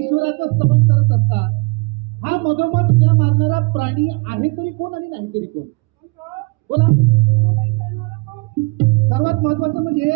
ईश्वराचं स्तवन करत असतात. हा मधोमध उड्या मारणारा प्राणी आहे तरी कोण आणि नाही तरी कोण? बोला. सर्वात महत्वाचं म्हणजे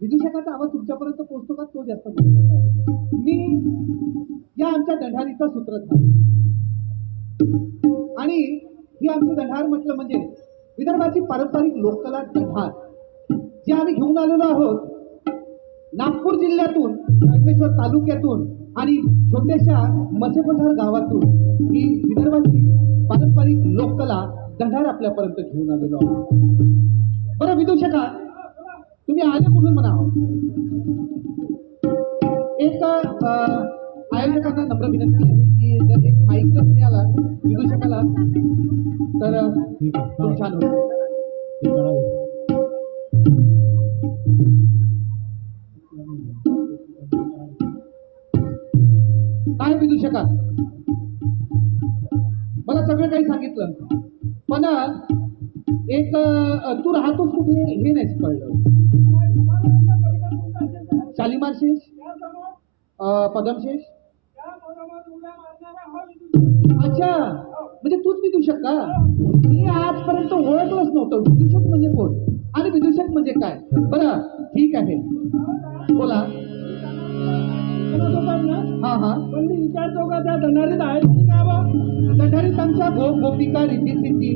विदूषकाचा आवाज तुमच्यापर्यंत पोहोचतो का? तो जास्त महत्त्वाचा आहे. मी या आमच्या दंडारीचा सूत्रधार. आणि ही आमची दंडार म्हटलं म्हणजे विदर्भाची पारंपरिक लोककला दंडार जे आम्ही घेऊन आलेलो आहोत नागपूर जिल्ह्यातून रामेश्वर तालुक्यातून आणि छोट्याशा मसेपठार गावातून ही विदर्भाची पारंपरिक लोककला दंडार आपल्यापर्यंत घेऊन आलेलो आहोत. बरं विदूषका तुम्ही आले कुठून म्हणा? एक आयोजकांना नम्र विनंती आहे की जर एक माईक जर मिळाला विदूषकाला तर खूप छान होईल. सांगितलं पण एक तू राहतोस कुठे? हे नाही कळलं. शालिमार शेष? पदमशेष अच्छा. म्हणजे तूच विदूषक का? मी आजपर्यंत ओळखलंच नव्हतं. विदूषक म्हणजे कोण? आणि विदूषक म्हणजे काय? बरं ठीक आहे. बोला. हा हा. पण मी विचारतो का त्या धनारीत आहे की काय बा? गठारीत आमच्या गो गोपिका रिद्धी सिद्धी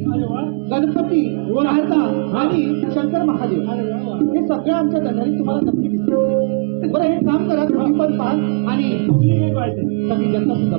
गणपती राहता आणि शंकर महादेव. हे सगळं आमच्या गठारीत तुम्हाला नक्की दिसेल बरं हे काम करा तुम्ही पण पाहा आणि सगळी जनता सुद्धा.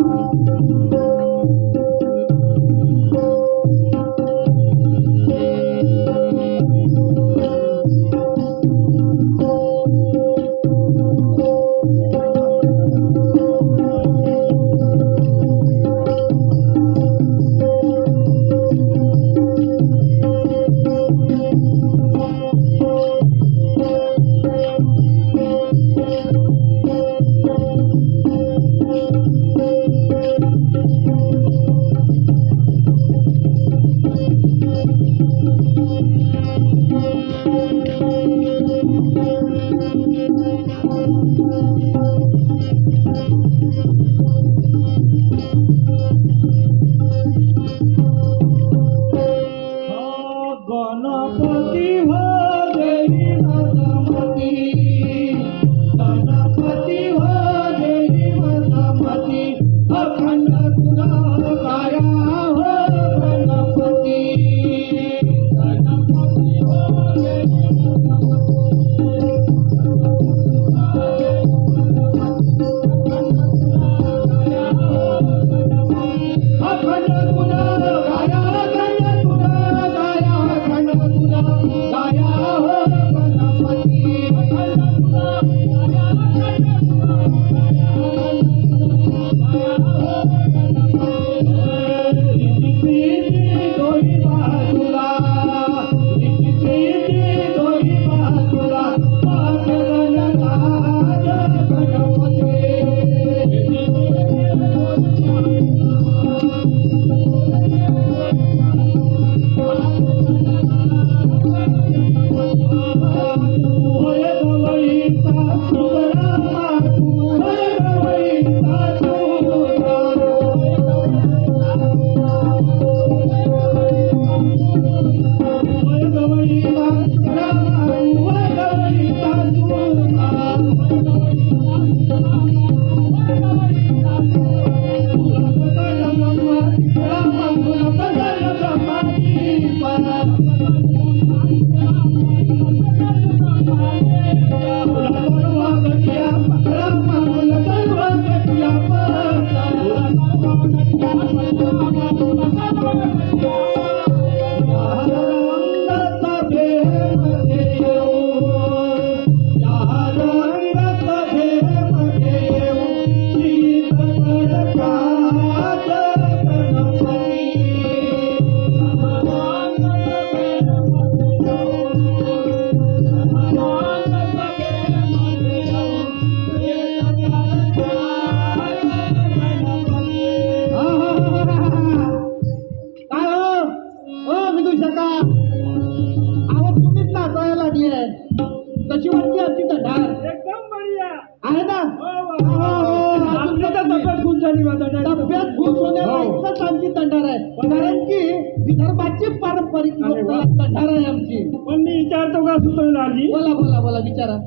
का सूत्रधारजी बोला बोला बोला विचारा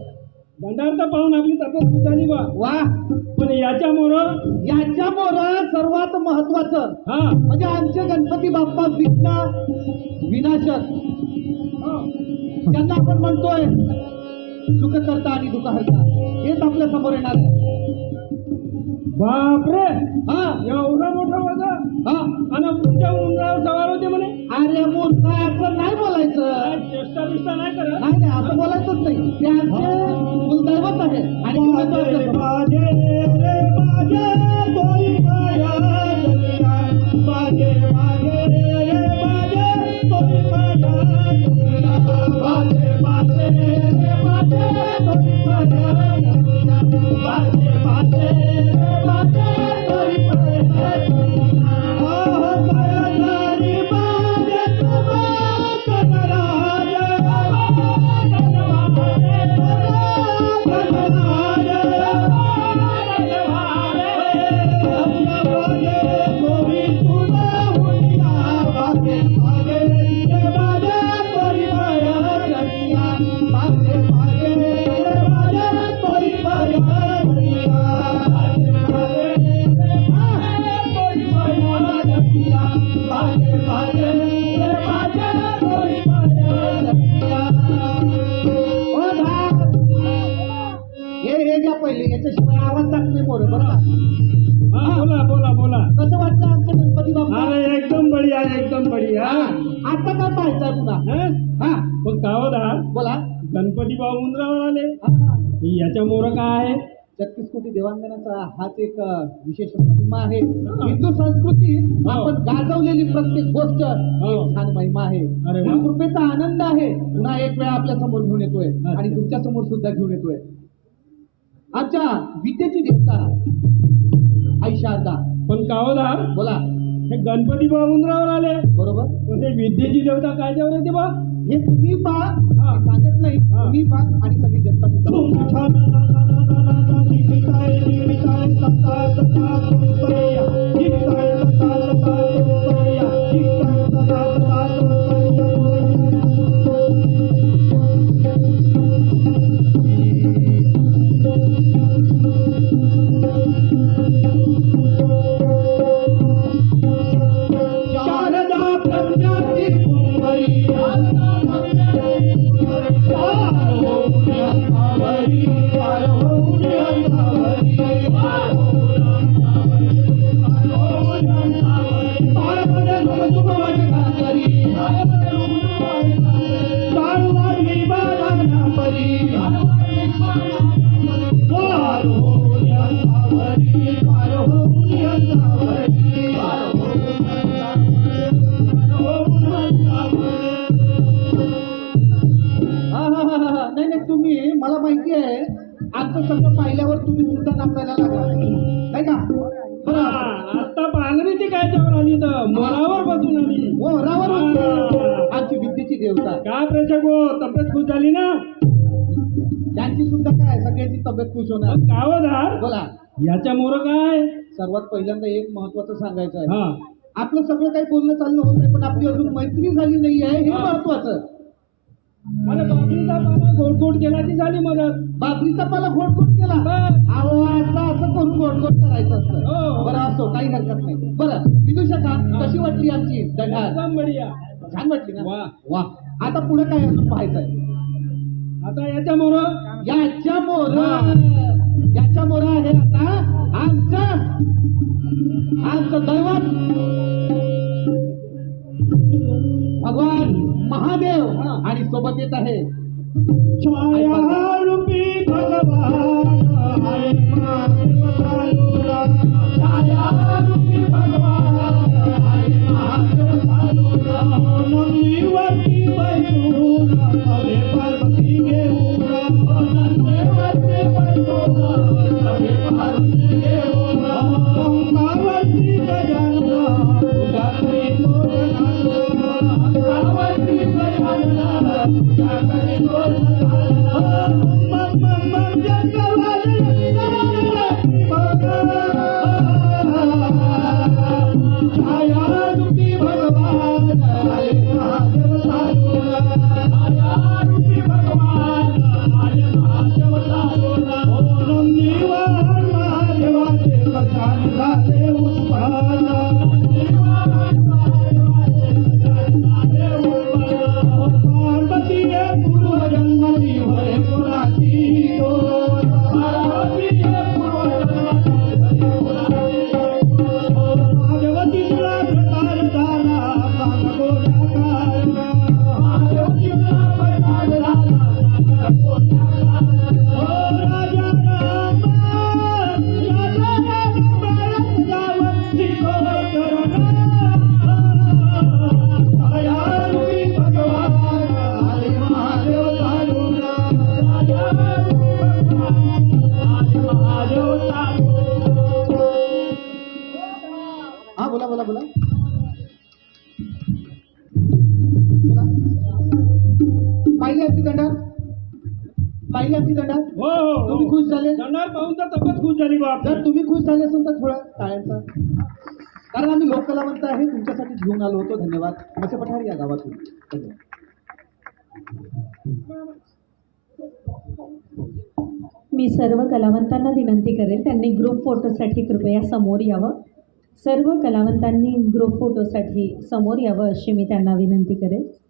दंडार्थ पाहून आपली तब्येत सुधारली बा. वा. पण याच्यामुळं याच्यामुळं सर्वात महत्वाचं. हा. म्हणजे आमचे गणपती बाप्पा विघ्न विनाशक. ज्यांना आपण म्हणतोय सुखकर्ता आणि दुःखहर्ता. हेच आपल्यासमोर येणार आहे. बापरे! हा. एवढा मोठा वजा? हा. आणि तुमच्या उंदरावर सवार होते म्हणे? अरे मूर्ख असं नाही. नाही असं बोलायचंच नाही. ते आमचे कुलदैवत आहे आणि पहिले याच्याशिवाय आवाज जात नाही मोर बरं का? हा बोला बोला बोला. कसं वाटलं आमचं गणपती बाप्पा? अरे एकदम बढिया एकदम बढिया. आता काय पाहायचं आहे पुन्हा? हा? हा. पण कावधार बोला. गणपती बाबा उंदरावर आले. हा, हा. याच्या मोर काय आहे? छत्तीस कोटी देवांगणाचा हाच एक अ, विशेष महिमा आहे. हिंदू संस्कृतीत आपण गाजवलेली प्रत्येक गोष्ट हो. एक छान महिमा आहे. अरे वा. या कृपेचा आनंद आहे. पुन्हा एक वेळा आपल्यासमोर घेऊन येतोय. आणि तुमच्यासमोर सुद्धा घेऊन येतोय. आमच्या विद्येची देवता. आई शारदा. पण कावधार बोला. हे गणपती बाबा उंदरावर आले. बरोबर. पण हे विद्येची देवता कायच्यावर येते बा? हे तुम्ही मी सांगत नाही. हा. तुम्ही पहा. आणि सगळी जनता सुद्धा. सुद्धा काय? सगळ्यांची तब्येत खुश होणार. कावधार बोला. याच्या मोर काय? सर्वात पहिल्यांदा एक महत्वाचं सांगायचं आहे. हा. आपलं सगळं काही बोलणं चाललं होत नाही पण आपली अजून मैत्री झाली नाही आहे हे महत्वाचं अरे बाबरीचा पाना गोडगोड केला ती झाली मदत. बाजरीचा पाला घोट केला. अहो असं करून गोड करायचं असतं. हो. बरं असो काही हरकत नाही. बरं विदुषका कशी वाटली आमची? दंडार एकदम बढिया. छान वाटली ना? वा. वा. आता पुढे काय अजून पाहायचंय आता याच्या मोर? याच्या मोर याच्या मोर आहे आता आमचं आमचं दैवत. भगवान महादेव आणि सोबत येत आहे. छाया रूपी भगवान पाहिली आमची दंडार हो हो तुम्ही खुश झाले? दंडार पाहून तर तब्येत खुश झाली बा आपली. जर तुम्ही खुश झाले असेल तर थोडा टाळ्यांचा. कारण आम्ही लोककलावंत आहे तुमच्यासाठी घेऊन आलो होतो. धन्यवाद. मसे पठार या गावातून. धन्यवाद. मी सर्व कलावंतांना विनंती करेल त्यांनी ग्रुप फोटोसाठी कृपया समोर यावं. सर्व कलावंतांनी ग्रुप फोटोसाठी समोर यावं अशी मी त्यांना विनंती करेल.